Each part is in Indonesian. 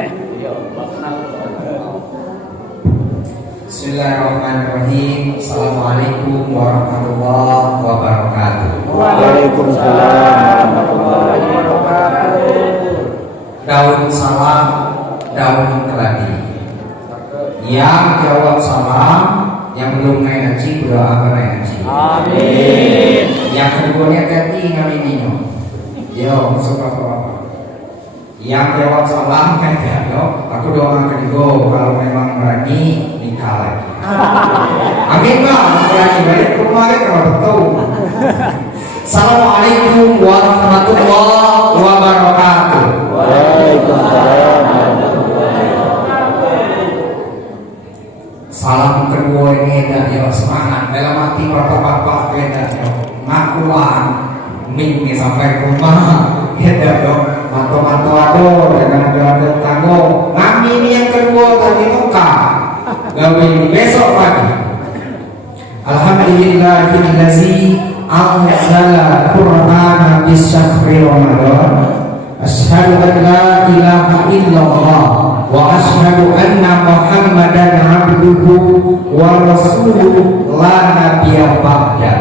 Bismillahirrahmanirrahim. Assalamualaikum warahmatullahi wabarakatuh. Waalaikumsalam warahmatullahi wabarakatuh. Daun salam, daun keladi. Yang jawab salam, yang belum naik haji berdoa ke naik haji. Amin. Yang keduanya ganti ngaminino. Yo, suka apa? Yang jawab salam kan ya, yo. Aku doa kedua kalau memang berani nikah lagi. Amin bang, berani balik ke rumah kalau betul. Assalamualaikum warahmatullahi wabarakatuh. Waalaikumsalam warahmatullahi wabarakatuh. Salam kedua ini dah yo semangat dalam hati bapak-bapak kita yo ngakuan minggu sampai rumah kita yo mantu-mantu ado jangan ada tanggo ngami ini yang kedua tadi muka gawe besok pagi. Alhamdulillahillazi anzala Qur'ana bisyahri Ramadan. Asyhadu an la ilaha illallah wa asyhadu anna Muhammadan abduhu wa rasuluhu la nabiyya ba'da.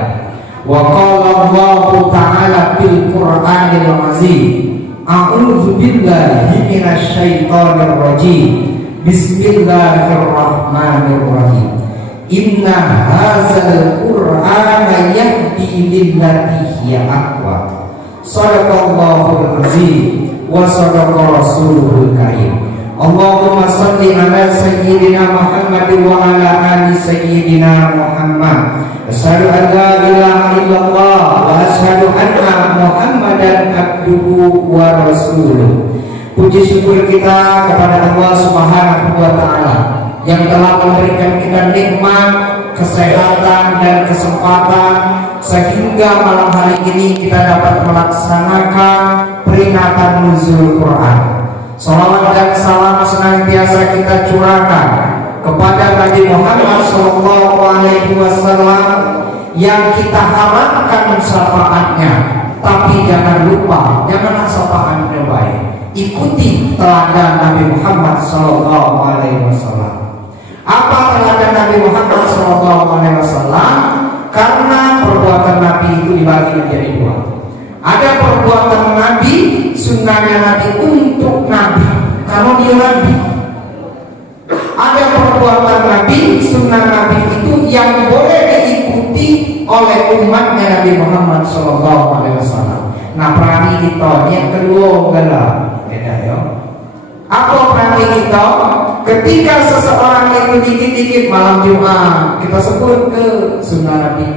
Wa qala Allahu ta'ala fil Qur'anil azim. A'udzu billahi minasy syaithanir rajim. Bismillahirrahmanirrahim. Inna hadzal Qur'ana yahdi lillati hiya aqwam. Shadaqallahul azim wa shadaqa rasuluhul karim. Allahumma shalli ala sayyidina Muhammad wa ala ali sayyidina Muhammad. Asyhadu an la ilaha illallah wa asyhadu anna Muhammadan abduhu wa rasuluh. Puji syukur kita kepada Allah Subhanahu wa taala yang telah memberikan kita nikmat, kesehatan dan kesempatan sehingga malam hari ini kita dapat melaksanakan peringatan nuzul Quran. Salawat dan salam senantiasa kita curahkan kepada Nabi Muhammad SAW yang kita harapkan syafaatnya, tapi jangan lupa jangan syafaatnya baik. Ikuti teladan Nabi Muhammad SAW. Apa teladan Nabi Muhammad SAW? Karena perbuatan Nabi itu dibagi menjadi dua. Ada perbuatan Nabi, sunnahnya Nabi untuk Nabi, kalau dia Nabi. Ada perbuatan Nabi, sunnah Nabi itu yang boleh diikuti oleh umatnya Nabi Muhammad SAW. Nah, perangi kita yang kedua adalah beda ya. Apa perangi kita? Ketika seseorang itu dikit-dikit malam Jumat, kita sebut ke sunnah Nabi.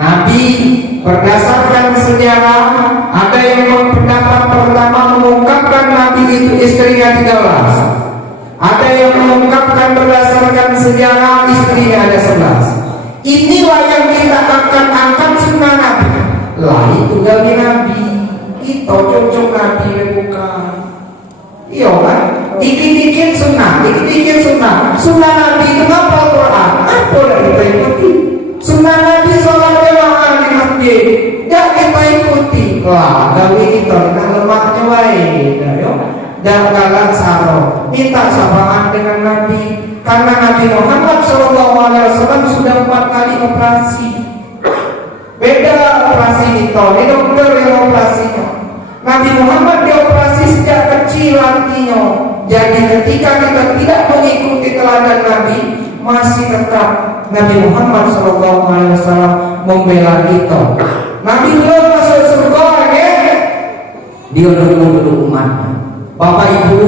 Nabi berdasarkan sejarah, ada yang berpendapat pertama mengungkapkan Nabi itu istrinya 13. Ada yang mengungkapkan berdasarkan sejarah istrinya ada 11. Inilah yang kita akan angkat sunnah Nabi. Lah itu dari Nabi. Kita cocok Nabi bukan. Iya kan? Dikit-dikit sunnah, dikit-dikit sunnah. Sunnah Nabi itu apa Al-Quran? Apa yang kita ikuti? Sunnah Nabi sholat jamaah di masjid, tidak kita ikuti. Wah, gawe kita dengan lemaknya baik. Dan galak saro, minta syafaat dengan Nabi. Karena Nabi Muhammad SAW sudah 4 kali operasi. Beda operasi kita, ini dokter yang operasinya. Nabi Muhammad dioperasi sejak kecil hatinya. Jadi ketika kita tidak mengikuti teladan Nabi, masih tetap Nabi Muhammad SAW membela kita. Nabi belum masuk surga ya. Dia dulu umatnya. Bapak Ibu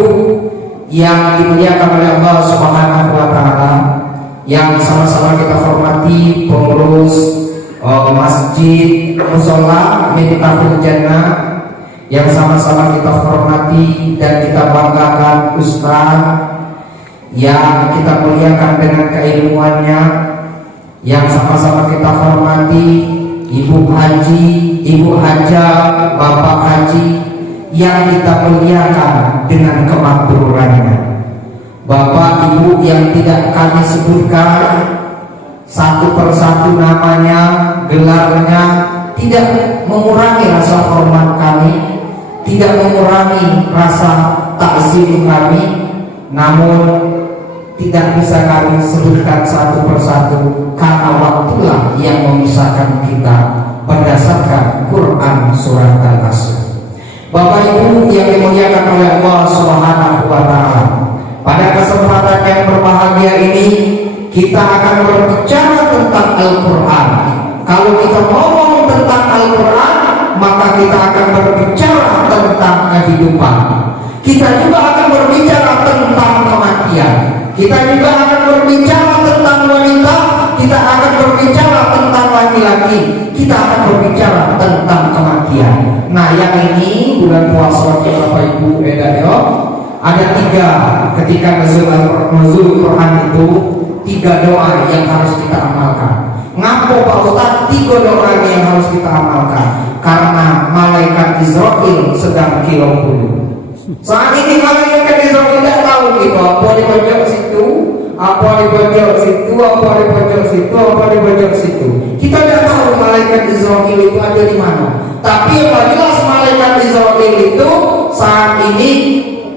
yang dimuliakan oleh Allah Subhanahu wa taala, yang sama-sama kita hormati pengurus Masjid Mushola Miftahul Jannah, yang sama-sama kita hormati dan kita banggakan Ustaz yang kita muliakan dengan keilmuannya, yang sama-sama kita hormati Ibu Haji, Ibu Haja, Bapak Haji yang kita muliakan dengan kemakmurannya. Bapak Ibu yang tidak kami sebutkan satu persatu namanya, gelarnya, tidak mengurangi rasa hormat kami, tidak mengurangi rasa takzim lazim kami, namun tidak bisa kami sebutkan satu persatu karena waktulah yang memisahkan kita berdasarkan Quran surat Al-Asr. Bapak Ibu yang dimuliakan oleh Allah Subhanahu wa Ta'ala, pada kesempatan yang berbahagia ini kita akan berbicara tentang Al-Quran. Kalau kita ngomong tentang Al-Quran, maka kita akan berbicara tentang kehidupan. Kita juga akan berbicara tentang kematian. Kita juga akan berbicara tentang wanita. Kita akan berbicara tentang laki-laki. Kita akan berbicara tentang kematian. Nah, yang ini bulan puasa Bapak Ibu ada 3 ketika nuzul Quran itu 3 doa yang harus kita amalkan. Ngapo Pak Ustaz 3 doa yang harus kita amalkan? Karena malaikat Israel sedang kilau bulu. Saat ini malaikat Israel tidak tahu gitu apa di pojok situ, apa di pojok situ, apa di pojok situ, apa di pojok situ. Kita tidak tahu malaikat Israel itu ada di mana. Tapi yang jelas malaikat Israel itu saat ini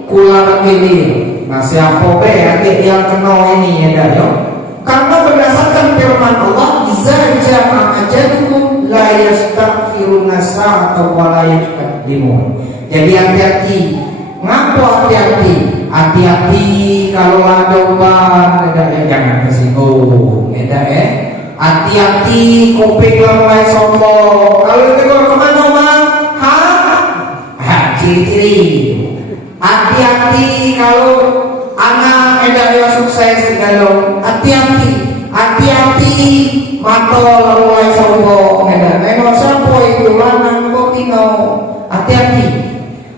kular ini. Nah, siapa yang kena ini ya yo? Karena berdasarkan firman Allah, "Iza jama'a ajaluhum la yastaghfiruna sa'ata wa la yastaqdimun." Jadi hati-hati. Ngapo hati-hati? Hati-hati kalau ada uang, jangan kesinggung. Hati-hati kuping mulai sombong. Kalau itu kemana Mang? Ciri-ciri. Hati-hati kalau anak yang sukses kalau hati-hati mata mulai sombong. Nengok siapa itu lanang kok tino.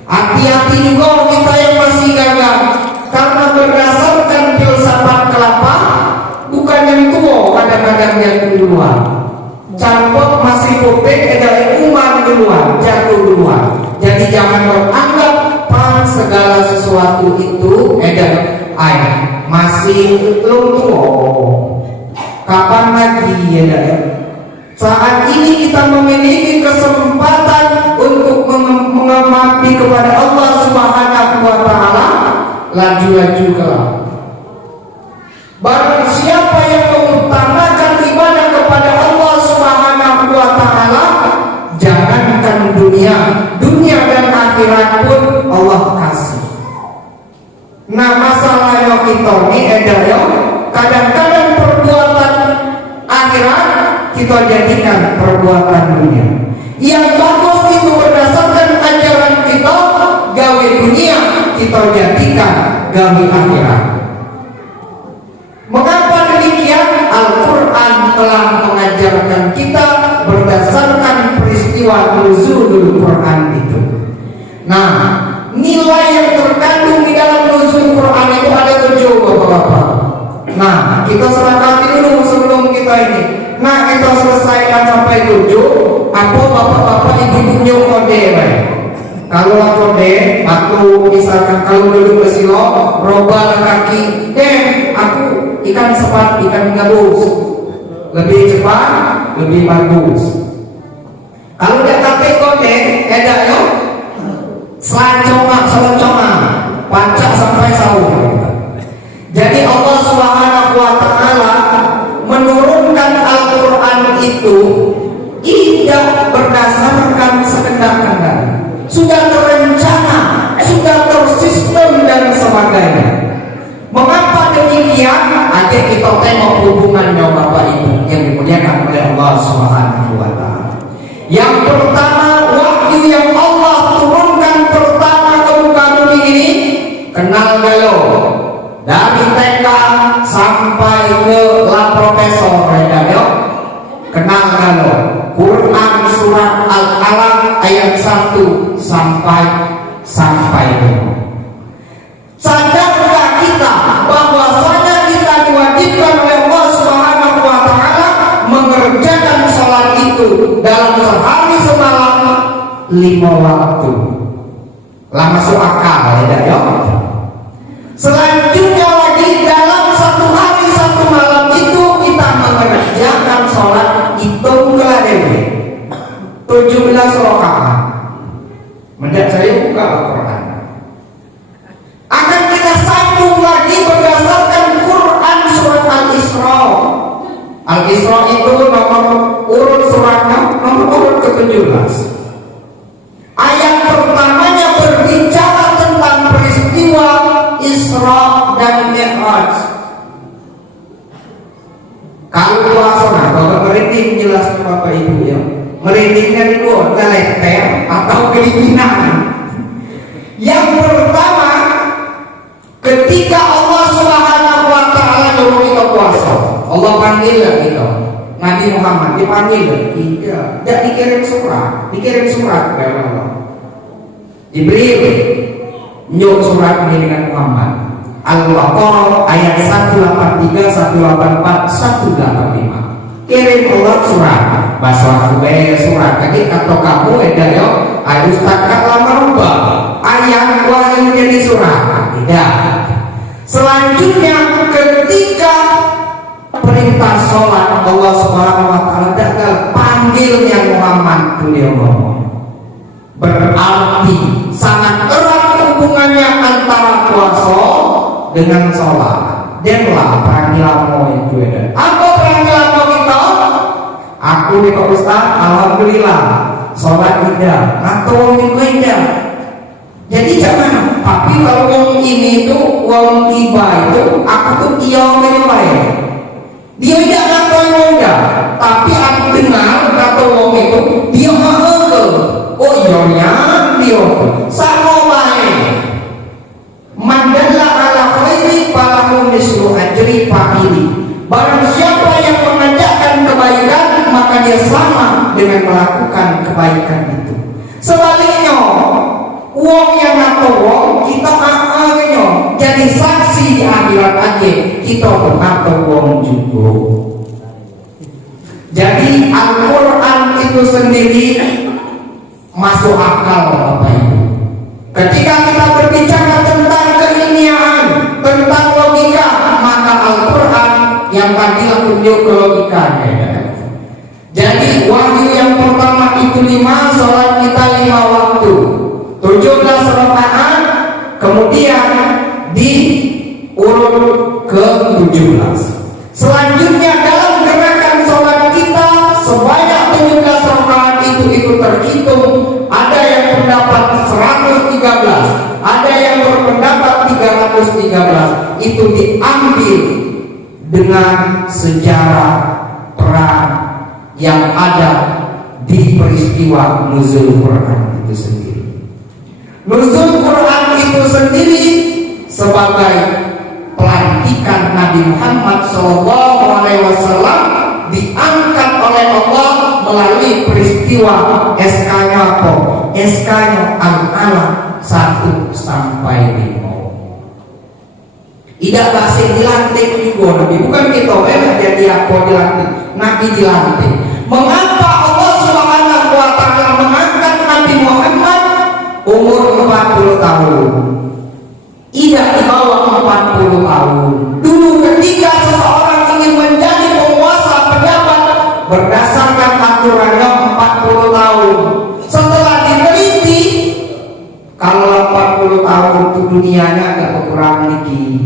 Hati-hati juga kita yang masih gagal, karena berdasarkan filsafat kelapa bukan yang tua, kadang-kadang yang duluan. Campur masih putih dari kuman duluan, jatuh duluan. Jadi jangan beranggap segala sesuatu itu masih belum tua. Kapan lagi ya? Saat ini kita memiliki kesempatan untuk mengabdi kepada Allah Subhanahu wa Ta'ala. Laju-laju kelak. Barang siapa yang mengutamakan ibadah kepada Allah Subhanahu wa Ta'ala, jangankan dunia dan akhirat pun Allah kasih. Nah, masalahnya kita ini kadang-kadang perbuatan akhirat kita jadikan perbuatan dunia. Yang bagus itu berdasarkan ajaran kita, gawe dunia kita jadikan gawe akhirat. Mengapa demikian? Al-Quran telah mengajarkan kita berdasarkan peristiwa nuzulul Quran itu. Nah, nilai yang terkandung di dalam nuzul Quran itu ada 7, Bapak-bapak. Nah, kita sepakati dulu sebelum kita ini. Nah, kita selesaikan sampai 7. Apa Bapak-bapak ibu-ibunya kode baik? Kalau kode, aku misalkan kalau duduk ke silo, roba kaki, aku ikan sepat, ikan gabus, lebih cepat, lebih bagus. Kalau dia kate kode, yo, selanconga, pancak sampai sahur. Jadi Allah Subhanahu wa Ta'ala menurunkan Al-Quran itu tidak berdasarkan sekedar-kedar. Sudah terencana, sudah tersistem dan sebagainya. Mengapa demikian? Aja kita tengok hubungannya Bapak Ibu yang dimuliakan oleh Allah Subhanahu wa Ta'ala. Yang pertama, wahyu yang Allah turunkan pertama ke muka bumi ini, kenal galo dari TK sampai ke la profesor kenal galo Quran surat Al-Alaq ayat 1 sampai 2. Sadarkah kita bahwasanya kita diwajibkan oleh Allah Subhanahu wa Ta'ala mengerjakan sholat itu dalam sehari semalam 5 waktu? Lah masuk akal ya. Selanjutnya lagi dalam 1 hari 1 malam itu kita mengerjakan sholat hitung keladewe 17 rakaat. Mendak saya buka Al-Quran. Al-Isra itu nomor urut suratnya nomor urut ke-17. Ayat pertamanya berbicara tentang peristiwa Isra dan Mi'raj. Kalau puasa, kalau merinding jelas Bapak Ibu ya. Merindingnya itu letter atau keinginan. Yang pertama, ketika Allah Subhanahu wa taala nyuruh kita puasa, Allah panggil kita. Nabi Muhammad dipanggil, tidak dikirim surat kepada Allah. Jibril nyuruh surat ini dengan Muhammad. Al-Baqarah ayat 183, 184, 185. Kirim Allah surat, bahasa aku surat. Jadi kata kamu yo, harus takkan lama rubah ayat wahyu menjadi surat. Tidak. Selanjutnya ketika perintah sholat Allah Subhanahu wa taala gagal panggilnya Muhammad beliau ngomong. Berarti sangat erat hubungannya antara puasa dengan sholat. Dan lah perangi lamo itu ada. Apa perangi lamo kita? Aku nih Pak Ustaz, alhamdulillah sholat tidak, atau minggu tidak. Jadi jangan. Tapi kalau wong ini itu wong tiba itu, aku tuh iya menilai. Dia tidak ngatain muda, tapi aku dengar kata wong itu dia mahal. Oh iya dia sama baik. Mandala ala khairi falahu mislu ajri fa'ili. Barang siapa yang mengajakkan kebaikan, maka dia sama dengan melakukan kebaikan itu. Sebaliknya, wong yang ngato wong kita akhirnya jadi saksi di akhirat aja kita berngato wong juga. Jadi Al-Quran itu sendiri masuk akal Bapak Ibu. Ketika kita berbicara tentang keilmiahan, tentang logika, maka Al-Quran yang tadi tunjuk ke logikanya. Jadi wahyu yang pertama itu 5, sholat kita 5 waktu, 17 rakaat, kemudian di urut ke-17. Selanjutnya dalam gerakan sholat kita sebanyak 17 rakaat itu terhitung. Ada yang berpendapat 113, ada yang berpendapat 313. Itu diambil dengan sejarah perang yang ada di peristiwa nuzul Quran itu sendiri. Nuzul Quran itu sendiri sebagai pelantikan Nabi Muhammad SAW diangkat oleh Allah melalui peristiwa SK-nya apa? SK-nya Al-Alaq 1 sampai 5. Tidak bahasa dilantik juga Nabi, bukan kita jadi apa dilantik, Nabi dilantik. Mengapa Allah Subhanahu wa taala mengangkat Nabi Muhammad umur 40 tahun? Tidak di bawah 40 tahun. Dulu ketika seseorang ingin menjadi penguasa pejabat berdasarkan aturannya 40 tahun. Setelah diteliti, kalau 40 tahun itu dunianya agak berkurang dikit,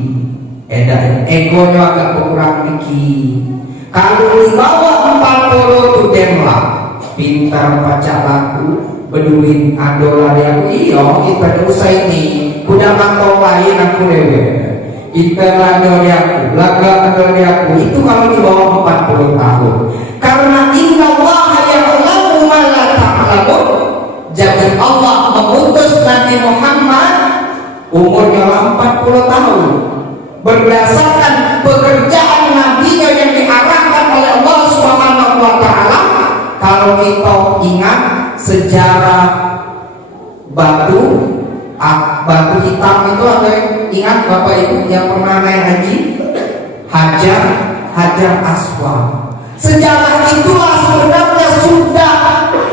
egonya agak berkurang dikit. Kalau di bawah 40 itu demlah, pintar baca lagu, berduit adola dia aku iya kita usah ini udah kantong lain aku lewe kita lagu dia aku laga adola dia aku itu kalau di bawah 40 tahun. Karena inna Allah ya'lamu ma la ta'lamun. Jadi Allah mengutus Nabi Muhammad umurnya 40 tahun berdasarkan pekerjaan nabinya yang diarahkan oleh Allah Subhanahu wa taala. Kalau kita ingat sejarah batu hitam itu ada yang ingat Bapak Ibu yang pernah naik haji? Hajar Aswad. Sejarah itulah sebenarnya sudah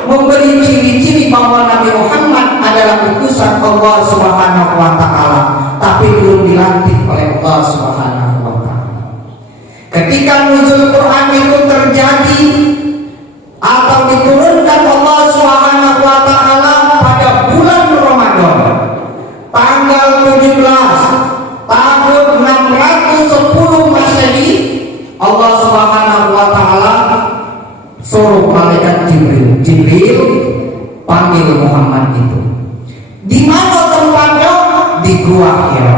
memberi ciri-ciri bahwa Nabi Muhammad adalah utusan Allah Subhanahu wa taala, tapi belum dilantik oleh Allah Subhanahu wa taala. Ketika nuzul Quran itu terjadi atau diturunkan Allah Subhanahu wa taala pada bulan Ramadan tanggal 17 tahun 610 Masehi, Allah Subhanahu wa taala gua kira.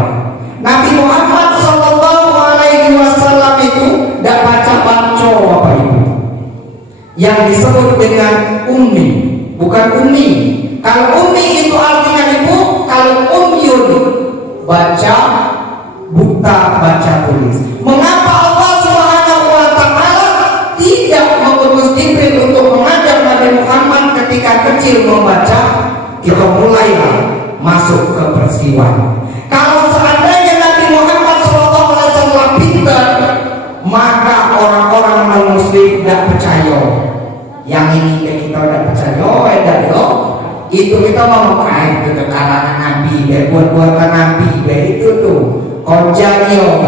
Nabi Muhammad Sallallahu Alaihi Wasallam itu tidak baca Bapak Ibu. Yang disebut dengan ummi, bukan ummi. Kalau ummi itu artinya ibu, kalau umyun baca buta baca tulis. Mengapa Allah Subhanahu Wa Taala tidak mengutus Jibril untuk mengajar Nabi Muhammad ketika kecil membaca? Kita mulailah masuk ke peristiwa. Kalau seandainya Nabi Muhammad SAW pintar, maka orang-orang non-muslim tidak percaya. Yang ini kita tidak percaya, itu kita mau mengait ke kalangan Nabi, buat-buatan Nabi, itu tuh konjanyo.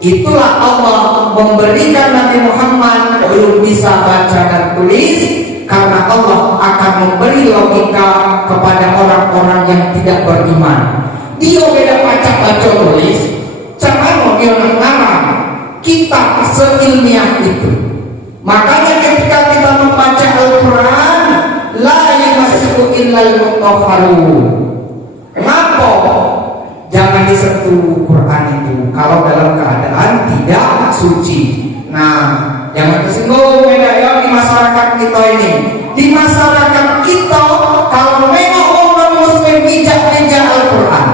Itulah Allah memberikan Nabi Muhammad belum bisa baca dan tulis, karena Allah akan memberi logika kepada orang-orang yang tidak beriman. Dia beda baca tulis, jangan dia mengarang kitab seilmiah itu. Makanya ketika kita membaca Al-Quran, la yamassuhu illal mutahharun. Kenapa? Jangan disentuh Quran itu kalau dalam keadaan tidak suci. Nah, jangan tersinggung ya di masyarakat kita ini. Di masyarakat kita kalau memang orang muslim mijak-mijak Al-Quran,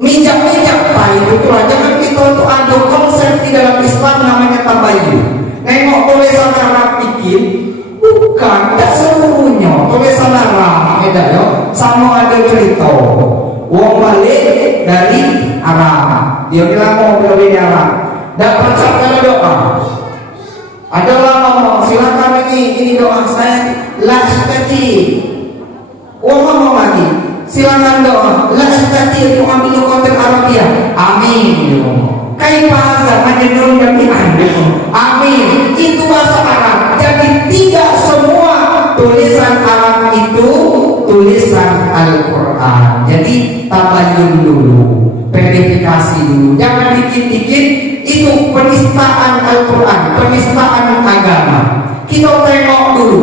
mijak-mijak baik itu aja kan kita itu ada konsep di dalam Islam namanya tabayyun. Nengok tulisan Arab pikir bukan, tidak seluruhnya tulisan Arab beda ya, sama ada cerita wong balik dari Arab, dia bilang mau dari Arab, tidak percaya doa. Ada orang ngomong silakan ini doa saya la astati. Wong ngomong lagi silakan doa la astati itu ambil konten Arabia. Amin. Kayak bahasa majnun dan amin itu bahasa Arab. Jadi tidak semua tulisan Arab itu tulisan Al-Quran. Jadi tabayyun dulu, verifikasi dulu, jangan dikit-dikit itu penistaan Al-Quran, penistaan agama. Kita tengok dulu.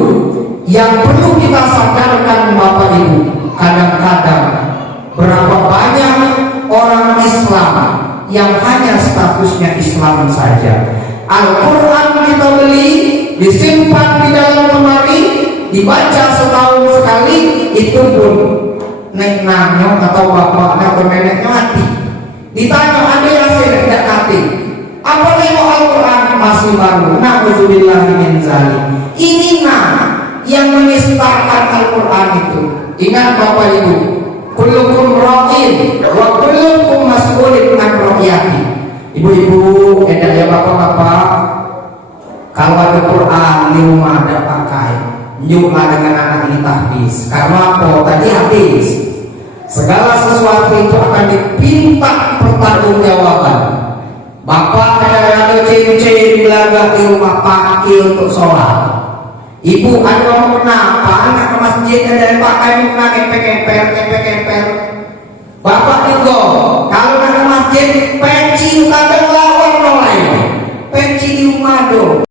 Yang perlu kita sadarkan Bapak Ibu, kadang-kadang berapa banyak orang Islam yang hanya statusnya Islam saja. Al-Quran kita beli, disimpan di dalam lemari, dibaca setahun sekali, itu pun neneknya atau bapaknya atau neneknya mati. Ditanya ada yang tidak mati. Apa nengok Al-Quran masih baru? Na'udzubillahi min dzalik. Ini yang menistakan Al-Quran itu. Ingat Bapak Ibu, kullukum ra'in wa kullukum mas'ulun an ra'iyati. Ibu-ibu, ya bapak-bapak, kalau ada Quran di rumah ada pakai, nyumlah dengan anak ini tahfiz. Karena apa? Tadi habis. Segala sesuatu itu akan dipinta pertanggungjawaban. Bapak kadang-kadang cincin belaga di rumah pakai untuk sholat. Ibu ada orang kenapa anak ke masjid ada yang pakai kena kemper. Bapak juga kalau nak ke masjid peci kadang lawan orang lain, peci di rumah do.